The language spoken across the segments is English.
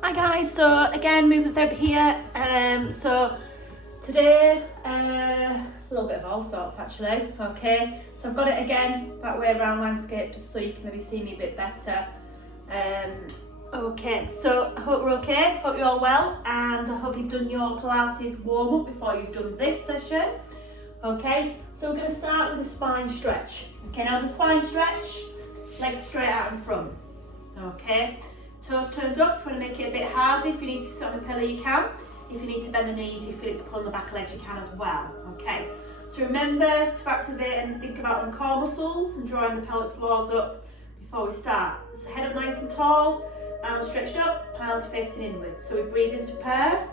Hi guys, so again movement therapy here. So today a little bit of all sorts actually. Okay, so I've got it again that way around landscape just so you can maybe see me a bit better. Okay, so I hope we're okay, hope you're all well, and I hope you've done your Pilates warm up before you've done this session. Okay, so we're going to start with a spine stretch. Okay, now the spine stretch, legs straight out in front. Okay, toes turned up. If you want to make it a bit harder, if you need to sit on a pillow you can. If you need to bend the knees, you feel it to pull on the back of legs, you can as well. Okay, so remember to activate and think about them core muscles and drawing the pelvic floors up before we start. So head up nice and tall, arms stretched up, palms facing inwards. So we breathe in to prepare.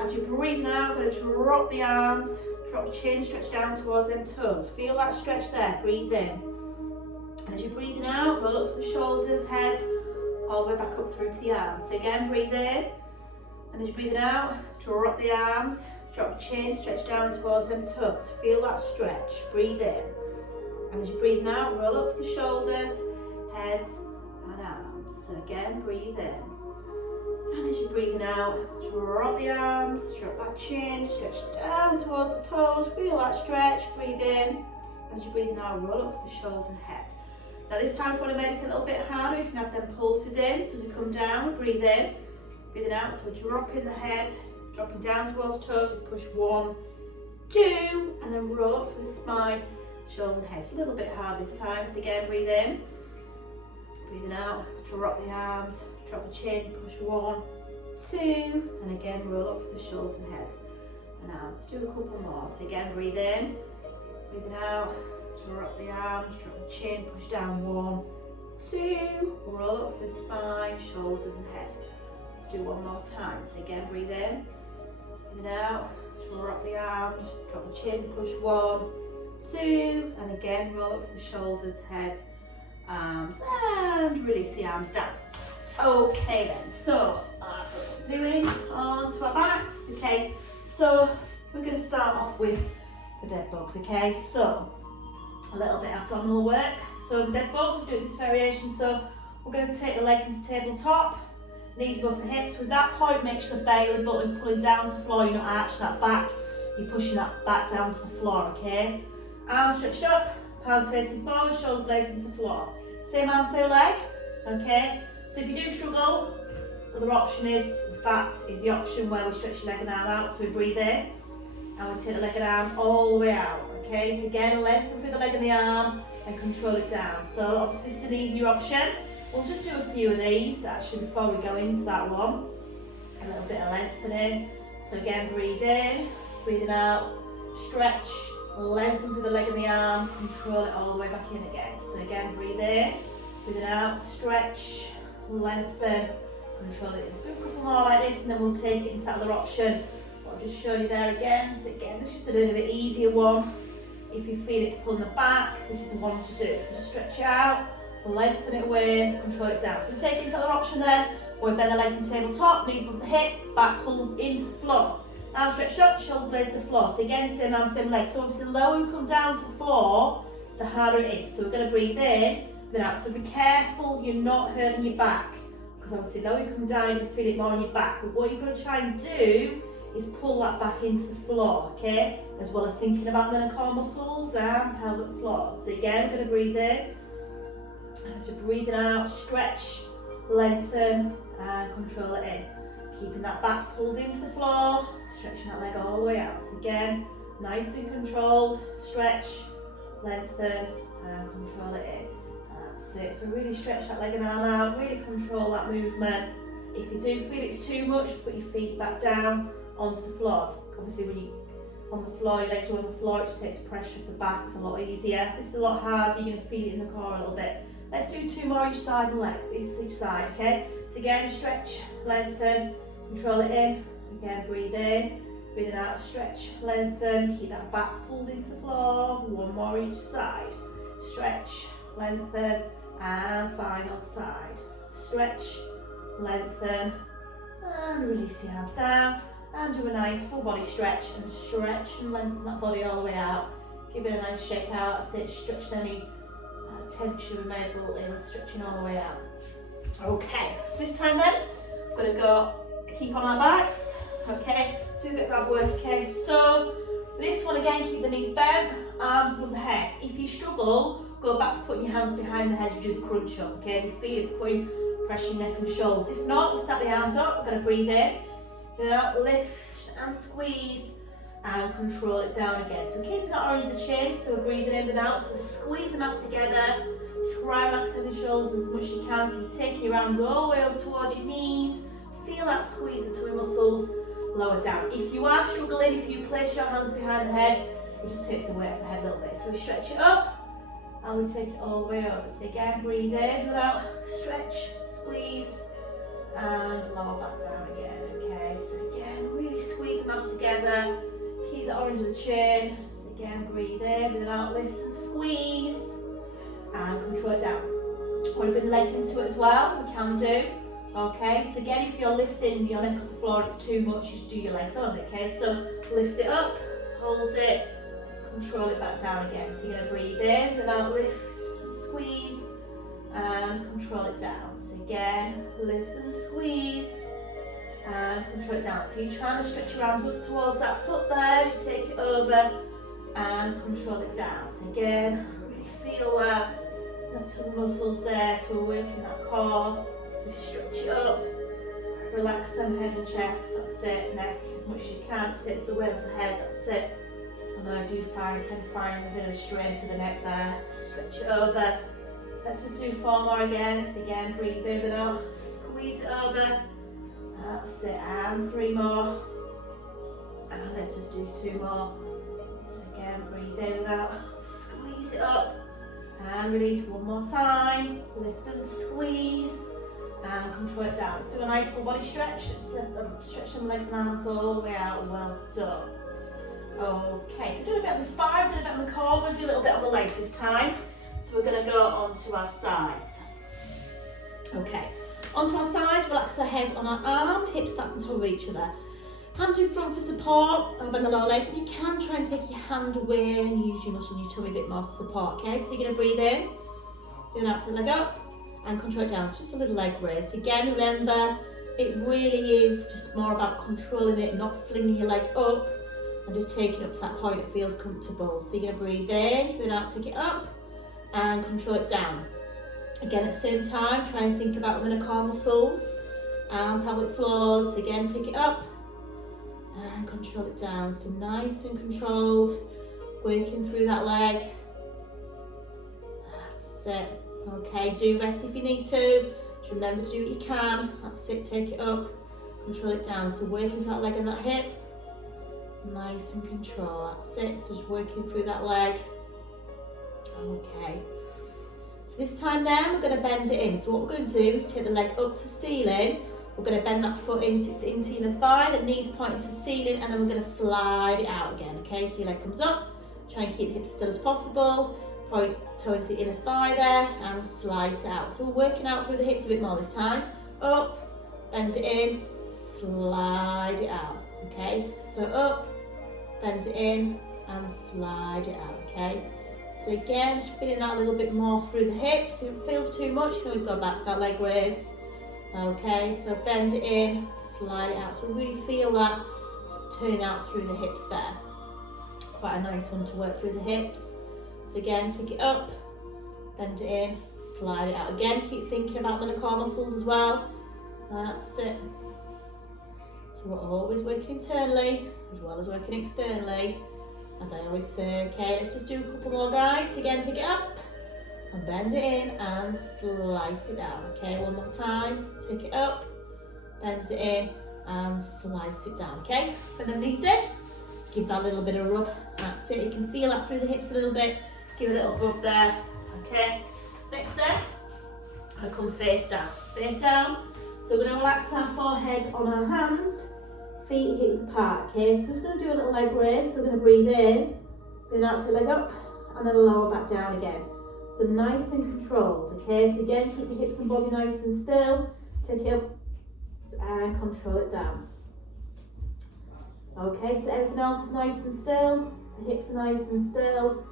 As you're breathing out, we're going to drop the arms, drop the chin, stretch down towards them toes. Feel that stretch there, breathe in. And as you're breathing out, roll up the shoulders, head, all the way back up through to the arms. So again, breathe in. And as you're breathing out, drop the arms, drop the chin, stretch down towards them toes. Feel that stretch, breathe in. And as you're breathing out, roll up the shoulders, head and arms. So again, breathe in. And as you're breathing out, drop the arms, drop that chin, stretch down towards the toes. Feel that stretch, breathe in. And as you're breathing out, roll up the shoulders and head. Now this time, if you want to make it a little bit harder, you can have them pulses in. So as you come down, breathe in, breathing out. So we're dropping the head, dropping down towards toes. We push 1, 2, and then roll up for the spine, shoulders and head. It's a little bit hard this time. So again, breathe in, breathing out, drop the arms, drop the chin, push 1, 2, and again roll up for the shoulders and head. And out. Let's do a couple more. So again, breathe in, breathing out. Drop the arms, drop the chin, push down 1, 2, roll up for the spine, shoulders and head. Let's do one more time. So again, breathe in, breathing out, drop the arms, drop the chin, push 1, 2, and again roll up for the shoulders, head, arms, and release the arms down. Okay then, so that's what we're doing, on to our backs. Okay, so we're going to start off with the dead bugs. Okay, so a little bit of abdominal work. So the dead bugs, we're doing this variation. So we're going to take the legs into tabletop, knees above the hips. With that point, make sure the belly button is pulling down to the floor. You're not arching that back, you're pushing that back down to the floor, okay? Arms stretched up, palms facing forward, shoulder blades into the floor. Same arm, same leg, okay? So if you do struggle, the other option is, in fact, is the option where we stretch your leg and arm out. So we breathe in, and we take the leg and arm all the way out. Okay, so again, lengthen through the leg and the arm and control it down. So obviously this is an easier option. We'll just do a few of these actually before we go into that one. A little bit of lengthening. So again, breathe in, breathing out, stretch, lengthen through the leg and the arm, control it all the way back in again. So again, breathe in, breathing out, stretch, lengthen, control it in. So a couple more like this and then we'll take it into that other option. I'll just show you there again. So again, this is just a little bit easier one. If you feel it's pulling the back, this is the one to do. So just stretch it out, lengthen it away, control it down. So we take it into the other option then, where we bend the legs in tabletop, knees above the hip, back pull into the floor. Arms stretched up, shoulder blades to the floor. So again, same arm, same leg. So obviously the lower we come down to the floor, the harder it is. So we're going to breathe in, then out. So be careful you're not hurting your back, because obviously the lower you come down, you can feel it more on your back. But what you're going to try and do is pull that back into the floor, okay? As well as thinking about the core muscles and pelvic floor. So again, we're going to breathe in. As you're breathing out, stretch, lengthen, and control it in. Keeping that back pulled into the floor, stretching that leg all the way out. So again, nice and controlled, stretch, lengthen, and control it in. That's it. So really stretch that leg and arm out, really control that movement. If you do feel it's too much, put your feet back down onto the floor. Obviously when you're on the floor, your legs are on the floor, it just takes pressure off the back, it's a lot easier. This is a lot harder, you're going to feel it in the core a little bit. Let's do 2 more each side and leg, each side, okay? So again, stretch, lengthen, control it in. Again, breathe in, breathing out, stretch, lengthen, keep that back pulled into the floor. 1 more each side. Stretch, lengthen, and final side. Stretch, lengthen, and release the arms down. And do a nice full body stretch and lengthen that body all the way out. Give it a nice shake out. That's it. Stretch any tension we may have built in, stretching all the way out. Okay, so this time then, Gonna go keep on our backs, okay? Do a bit of ab work, okay? So this one again, keep the knees bent, arms above the head. If you struggle, go back to putting your hands behind the head as you do the crunch up, okay? If you feel it's putting pressure on your neck and shoulders. If not, we'll stack the arms up. We're gonna breathe in, then out, lift and squeeze, and control it down again. So we're keeping that orange of the chin, so we're breathing in and out. So we're squeezing the abs together. Try and relax the shoulders as much as you can. So you're taking your arms all the way over towards your knees. Feel that squeeze the tummy muscles. Lower down. If you are struggling, if you place your hands behind the head, it just takes the weight off the head a little bit. So we stretch it up and we take it all the way over. So again, breathe in, breathe out, stretch, squeeze, and lower back down again. Okay, so again, really squeeze the abs together. Keep the orange of the chin. So again, breathe in, breathe out, lift and squeeze, and control it down. Want to bring legs into it as well? We can do. Okay, so again, if you're lifting your neck off the floor, it's too much, just do your legs only. Okay, so lift it up, hold it, control it back down again. So you're going to breathe in, then out, lift and squeeze, and control it down. So again, lift and squeeze, and control it down. So you're trying to stretch your arms up towards that foot there, as you take it over, and control it down. So again, really feel that, the tummy muscles there, so we're working that core. So stretch it up, relax them head and chest, that's it, neck as much as you can, just takes the weight off the head, that's it. And I do tend to find a bit of strain for the neck there, stretch it over. Let's just do 4 more again, so again, breathe in and out, squeeze it over, that's it, and 3 more. And let's just do 2 more. So again, breathe in and out, squeeze it up, and release 1 more time, lift and squeeze, and control it down. Let's do a nice full body stretch. Stretch them legs and arms all the way out. Well done. Okay, so we're doing a bit on the spine, we're doing a bit on the core, we're going to do a little bit on the legs this time. So we're going to go onto our sides. Okay, onto our sides, relax the head on our arm, hips stacked on top of each other. Hand in front for support, and bend the lower leg. If you can, try and take your hand away and use your muscle in your tummy a bit more to support. Okay, so you're going to breathe in, then out to the leg up, and control it down. It's just a little leg raise. Again, remember, it really is just more about controlling it, not flinging your leg up, and just taking it up to that point that feels comfortable. So you're going to breathe in, then out, take it up, and control it down. Again, at the same time, try and think about the core muscles and pelvic floors. Again, take it up, and control it down. So nice and controlled, working through that leg. That's it. Okay, do rest if you need to. Just remember to do what you can. That's it, take it up, control it down. So working through that leg and that hip. Nice and control, that's it. So just working through that leg. Okay. So this time then, we're going to bend it in. So what we're going to do is take the leg up to the ceiling. We're going to bend that foot in so it's into your thigh, the knees pointing to the ceiling, and then we're going to slide it out again. Okay, so your leg comes up, try and keep the hips as still as possible. Point towards the inner thigh there and slice it out. So we're working out through the hips a bit more this time. Up, bend it in, slide it out. Okay, so up, bend it in and slide it out. Okay, so again, just feeling that a little bit more through the hips. If it feels too much, you can always go back to that leg raise. Okay, so bend it in, slide it out. So really feel that turn out through the hips there. Quite a nice one to work through the hips. So again, take it up, bend it in, slide it out. Again, keep thinking about the core muscles as well. That's it. So we're always working internally as well as working externally, as I always say. Okay, let's just do a couple more, guys. Again, take it up and bend it in and slice it down. Okay, 1 more time. Take it up, bend it in and slice it down. Okay, bend the knees in. Give that a little bit of rub. That's it. You can feel that through the hips a little bit. Give a little rub there. Okay. Next step, I'm going to come face down. Face down. So we're going to relax our forehead on our hands. Feet hips apart. Okay. So we're just going to do a little leg raise. So we're going to breathe in, then out to leg up, and then lower back down again. So nice and controlled. Okay. So again, keep the hips and body nice and still. Take it up and control it down. Okay, so everything else is nice and still, the hips are nice and still.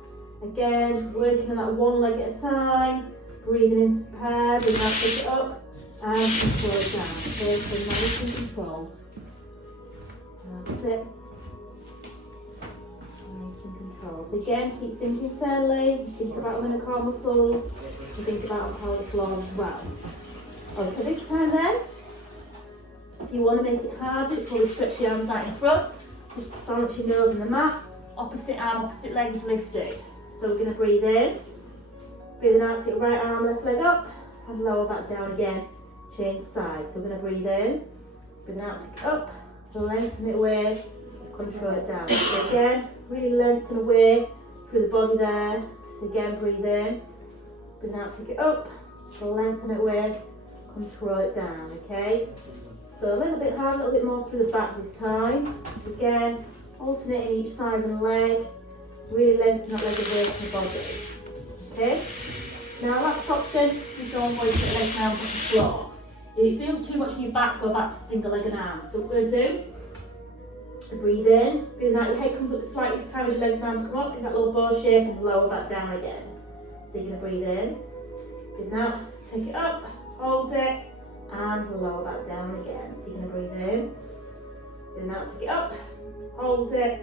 Again, working on that one leg at a time, breathing into prepared, and now take it up and control it down. Okay, so nice and controlled. That's it. Nice and controlled. So again, keep thinking internally. Think about them in the core muscles. And think about the pelvic floor as well. Okay, this time then, if you want to make it harder, it's probably stretch your arms out in front. Just balance your nose on the mat. Opposite arm, opposite legs lifted. So we're going to breathe in. Breathing out, take right arm, left leg up. And lower back down again. Change sides. So we're going to breathe in. Breathing out, take it up. Lengthen it away. Control it down. So again, really lengthen away through the body there. So again, breathe in. Breathing out, take it up. Lengthen it away. Control it down, okay? So a little bit hard, a little bit more through the back this time. Again, alternating each side of the leg. Really lengthen that leg away from the body. Okay? Now last option is the one where you put your legs down on the floor. If it feels too much in your back, go back to single legged arms. So what we're going to do, breathe in, breathe out, your head comes up slightly this time as your legs and arms come up in that little bow shape and lower back down again. So you're going to breathe in, breathe out, take it up, hold it, and lower back down again. So you're going to breathe in, breathe out, take it up, hold it,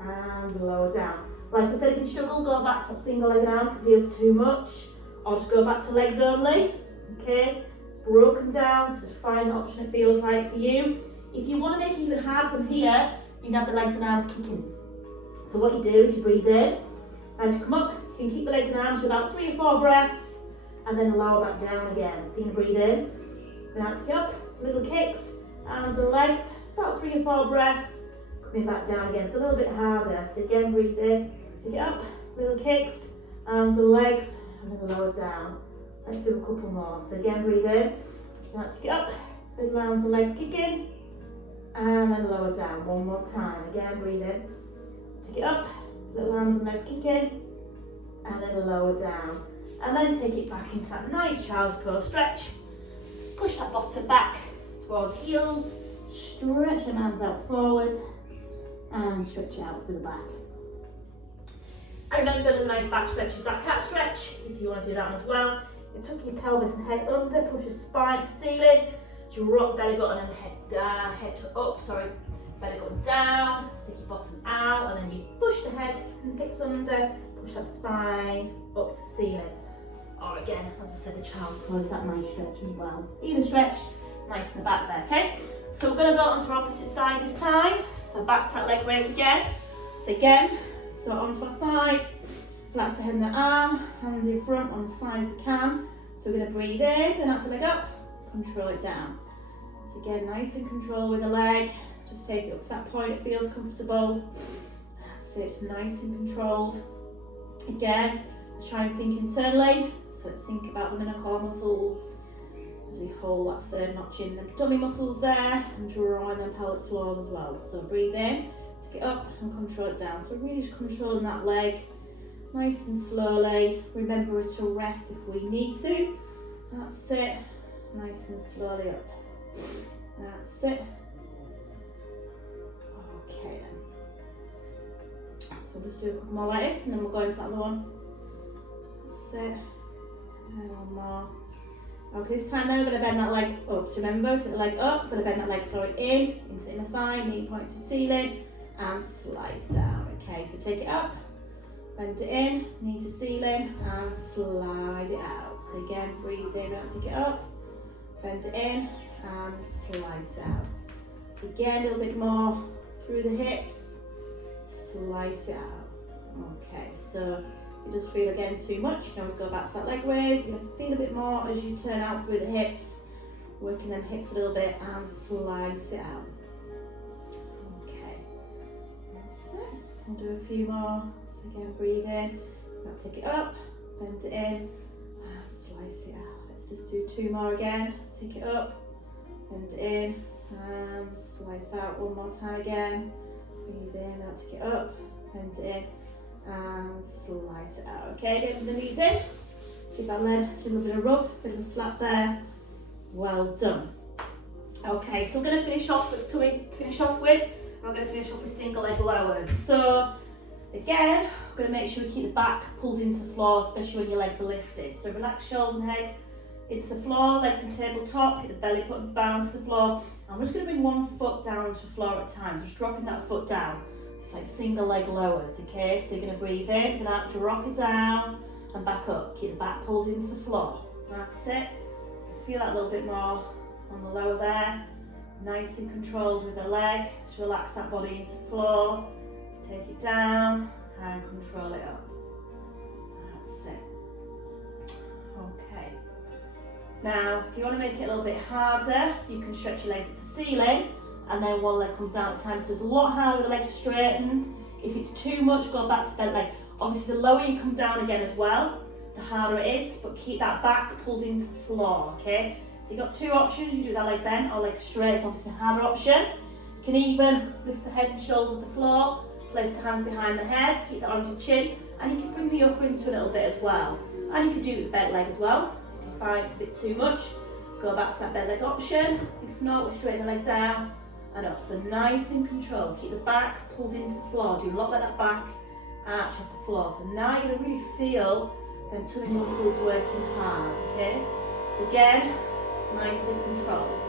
and lower down. Like I said, if you struggle, go back to that single legged arm if it feels too much, or just go back to legs only, okay? It's broken down, so just find the option that feels right for you. If you want to make it even harder from here, you can have the legs and arms kicking. So what you do is you breathe in, and you come up, you can keep the legs and arms for about 3 or 4 breaths, and then lower back down again. So you can breathe in, and out to get up, little kicks, arms and legs, about 3 or 4 breaths, coming back down again, so a little bit harder. So again, breathe in, take it up, little kicks, arms and legs, and then lower down. Let's do a couple more. So again, breathe in, out to get up, little arms and legs kicking, and then lower down. One more time. Again, breathe in, take it up, little arms and legs kicking, and then lower down. And then take it back into that nice child's pose stretch. Push that bottom back towards heels, stretch your arms out forward, and stretch it out through the back. And remember the nice back stretch is that cat stretch, if you want to do that one as well. You tuck your pelvis and head under, push your spine to ceiling, drop the belly button and head down, belly button down, stick your bottom out, and then you push the head and hips under, push that spine up to the ceiling. Or again, as I said, the child's pose, that nice stretch as well. Either stretch, nice in the back there, okay? So we're going to go onto our opposite side this time. So back to that leg raise again. So again, so onto our side, relax the head and the arm, hands in front on the side if you can. So we're going to breathe in, then out to leg up, control it down. So again, nice and control with the leg. Just take it up to that point it feels comfortable. That's it, it's nice and controlled. Again, let's try and think internally. So let's think about the inner core muscles as we hold that third notch in the tummy muscles there and drawing the pelvic floors as well. So breathe in, take it up and control it down. So really just controlling that leg nice and slowly. Remember to rest if we need to. That's it. Nice and slowly up. That's it. Okay then. So we'll just do a couple more like this and then we'll go into that other one. That's it. And one more. Okay, this time then we're going to bend that leg up. So remember, take the leg up, we're going to bend that leg in, into the inner thigh, knee point to ceiling, and slice down. Okay, so take it up, bend it in, knee to ceiling, and slide it out. So again, breathe in, take it up, bend it in, and slice out. So again, a little bit more through the hips, slice it out. Okay, so if it does feel again too much, you can always go back to that leg raise. You're going to feel a bit more as you turn out through the hips, working them hips a little bit and slice it out. Okay, that's it. We'll do a few more. So again, breathe in, now take it up, bend it in, and slice it out. Let's just do 2 more again. Take it up, bend it in, and slice out. One more time again. Breathe in, now take it up, bend it in, and slice it out. Okay, get the knees in, give that leg a little bit of rub, bit of a slap there. Well done. Okay, so we're going to finish off with single leg lowers. So again, we're going to make sure we keep the back pulled into the floor, especially when your legs are lifted. So relax shoulders and head, into the floor, legs in tabletop, get the belly button down to the floor. I'm just going to bring one foot down to the floor at a time, just dropping that foot down. Just like single leg lowers, okay? So you're going to breathe in, you're going to drop it down and back up. Keep the back pulled into the floor. That's it. Feel that a little bit more on the lower there. Nice and controlled with the leg. Just relax that body into the floor. Just take it down and control it up. That's it. Okay. Now, if you want to make it a little bit harder, you can stretch your legs up to the ceiling and then one leg comes down at a time. So it's a lot harder with the legs straightened. If it's too much, go back to bent leg. Obviously, the lower you come down again as well, the harder it is, but keep that back pulled into the floor, okay? So you've got two options. You can do that leg bent or leg straight. It's obviously a harder option. You can even lift the head and shoulders off the floor, place the hands behind the head, keep that onto your chin, and you can bring the upper into a little bit as well. And you can do it with the bent leg as well. If you find it's a bit too much, go back to that bent leg option. If not, we'll straighten the leg down and up. So nice and controlled. Keep the back pulled into the floor. Do not let that back arch off the floor. So now you're going to really feel them tummy muscles working hard, okay? So again, nice and controlled.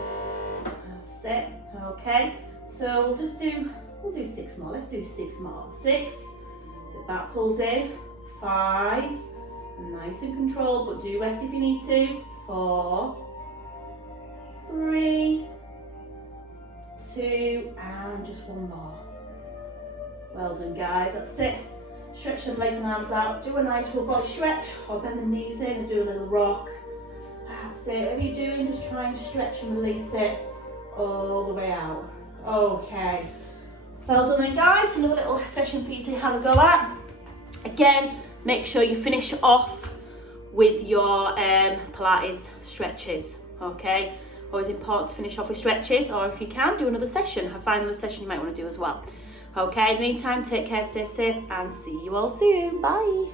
That's it, okay? So we'll do 6 more. Let's do 6 more. 6, the back pulled in. 5, nice and controlled, but do rest if you need to. 4, 3, 2, and just 1 more. Well done, guys, that's it. Stretch the legs and arms out, do a nice full body stretch, or bend the knees in and do a little rock. That's it. Whatever you're doing, just try and stretch and release it all the way out. Okay. Well done then, guys. Another little session for you to have a go at. Again, make sure you finish off with your Pilates stretches, okay? Always important to finish off with stretches, or if you can, do another session. Find another session you might want to do as well. Okay, in the meantime, take care, stay safe, and see you all soon. Bye.